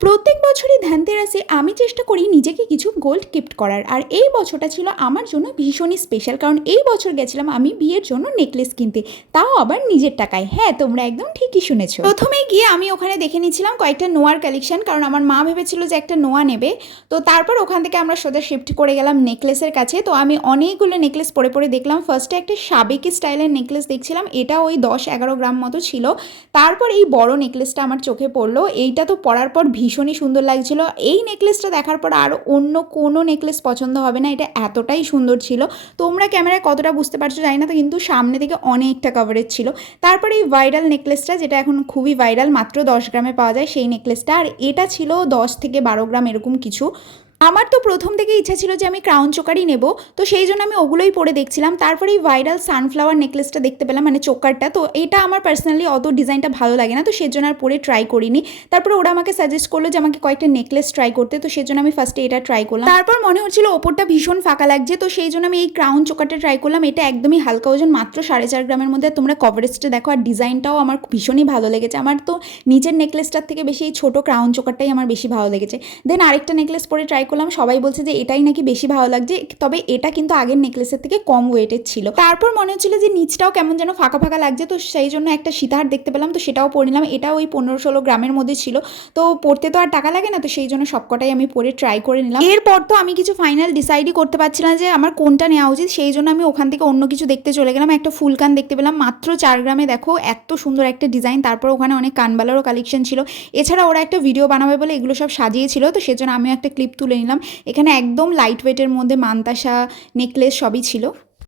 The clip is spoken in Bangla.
প্রত্যেক বছরই ধ্যানতেরাসে আমি চেষ্টা করি নিজেকে কিছু গোল্ড গিফট করার। আর এই বছরটা ছিল আমার জন্য ভীষণই স্পেশাল, কারণ এই বছর গেছিলাম আমি বিয়ের জন্য নেকলেস কিনতে, তাও আবার নিজের টাকায়। হ্যাঁ, তোমরা একদম ঠিকই শুনেছো। প্রথমেই গিয়ে আমি ওখানে দেখে নিচ্ছিলাম কয়েকটা নোয়ার কালেকশন, কারণ আমার মা ভেবেছিল যে একটা নোয়া নেবে। তো তারপর ওখান থেকে আমরা সোজা শিফট করে গেলাম নেকলেসের কাছে। তো আমি অনেকগুলো নেকলেস পরে পরে দেখলাম। ফার্স্টে একটা সাবেকি স্টাইলের নেকলেস দেখছিলাম, এটা ওই 10-11 গ্রাম মতো ছিল। তারপর এই বড় নেকলেসটা আমার চোখে পড়লো, এইটা তো পরার পর ভীষণই সুন্দর লাগছিল। এই নেকলেসটা দেখার পর আর অন্য কোনো নেকলেস পছন্দ হবে না, এটা এতটাই সুন্দর ছিল। তোমরা ক্যামেরায় কতটা বুঝতে পারছো জানি না, তো কিন্তু সামনে থেকে অনেকটা কভারেজ ছিল। তারপরে এই ভাইরাল নেকলেসটা, যেটা এখন খুবই ভাইরাল, মাত্র 10 গ্রামে পাওয়া যায় সেই নেকলেসটা, আর এটা ছিল 10 থেকে 12 গ্রাম এরকম কিছু। আমার তো প্রথম থেকে ইচ্ছা ছিল যে আমি ক্রাউন চোকারই নেব, তো সেই জন্য আমি ওগুলোই পরে দেখছিলাম। তারপরে এই ভাইরাল সানফ্লাওয়ার নেকলেসটা দেখতে পেলাম, মানে চোকারটা। তো এটা আমার পার্সোনালি অত ডিজাইনটা ভালো লাগে না, তো সেজন্য আর পরে ট্রাই করিনি। তারপরে ওরা আমাকে সাজেস্ট করলো যে আমাকে কয়েকটা নেকলেস ট্রাই করতে, তো সেজন্য আমি ফার্স্টে এটা ট্রাই করলাম। তারপর মনে হচ্ছিল ওপরটা ভীষণ ফাঁকা লাগছে, তো সেই জন্য আমি এই ক্রাউন চোকারটা ট্রাই করলাম। এটা একদমই হালকা ওজন, মাত্র 4.5 গ্রামের মধ্যে। তোমরা কভারেজটা দেখো, আর ডিজাইনটাও আমার ভীষণই ভালো লেগেছে। আমার তো নিচের নেকলেসটার থেকে বেশি এই ছোটো ক্রাউন চোকারটাই আমার বেশি ভালো লেগেছে। দেন আরেকটা নেকলেস পরে ট্রাই করলাম, সবাই বলছে যে এটাই নাকি বেশি ভালো লাগছে, তবে এটা কিন্তু আগের নেকলেসের থেকে কম ওয়েটের ছিল। তারপর মনে হচ্ছিল যে নিচটাও কেমন যেন ফাঁকা ফাঁকা লাগছে, তো সেই জন্য একটা সীতাহার দেখতে পেলাম, তো সেটাও পরে নিলাম। এটা ওই 15-16 গ্রামের মধ্যে ছিল, তো পড়তে তো আর টাকা লাগে না, তো সেই জন্য সবকটাই আমি পরে ট্রাই করে নিলাম। এরপর তো আমি কিছু ফাইনাল ডিসাইডই করতে পারছিলাম যে আমার কোনটা নেওয়া উচিত, সেই জন্য আমি ওখান থেকে অন্য কিছু দেখতে চলে গেলাম। একটা ফুলকান দেখতে পেলাম মাত্র 4 গ্রামে, দেখো এত সুন্দর একটা ডিজাইন। তারপর ওখানে অনেক কানবালারও কালেকশন ছিল। এছাড়া ওরা একটা ভিডিও বানাবে বলে এগুলো সব সাজিয়েছিল, তো সেজন্য আমিও একটা ক্লিপ তুলে নিলাম। এখানে একদম লাইট ওয়েটের মধ্যে মানতাসা নেকলেস সবই ছিল।